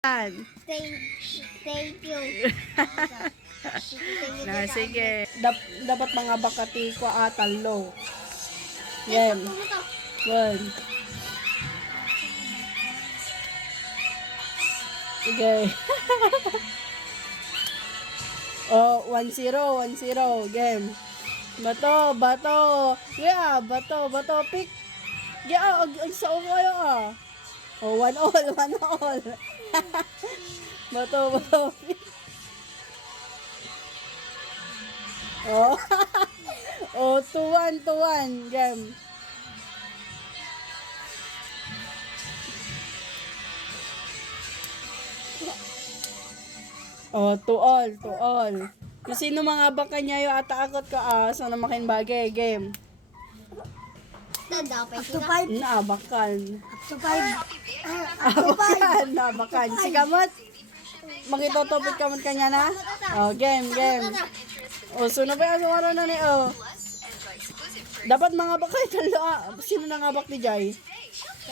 Thank you. Na, sige. Dapat mga bakati ko talo. Yan. One. Sige. Oh, 1-0, 1-0. Game. Bato. Yeah, bato. Pick. Yeah, sa umo kayo Oh, 1-1. Bato. Oh. Oh, 2-1. Game. Oh, 2-all. Kung sino mga baka niya yung atakot ka sana makin bagay. Game. Up to 5. Naabakan. Up to 5. Nabakan. Si Kamot. Makitotopit kamot kanya na. Oh, game. Oh, sunod pa yung araw na ni Dapat mga baka talo Sino nangabak ni Jai?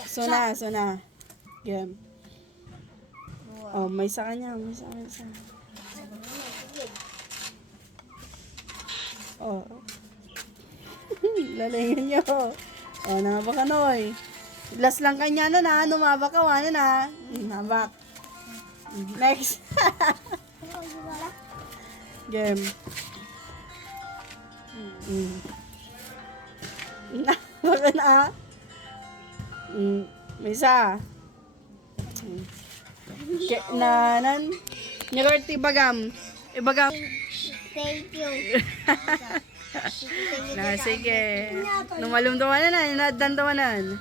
Suna. Game. Oh, may sa kanya. Oh. Lalingin nyo. Oh, nangabak ka noy. Last lang kanya na. Numabak ka, na. Nabak. Next. Game. Baka na. May isa. Nanan. Nyagort ibagam. Thank you. Na, sige. Numalumdawanan na. Inadandawanan.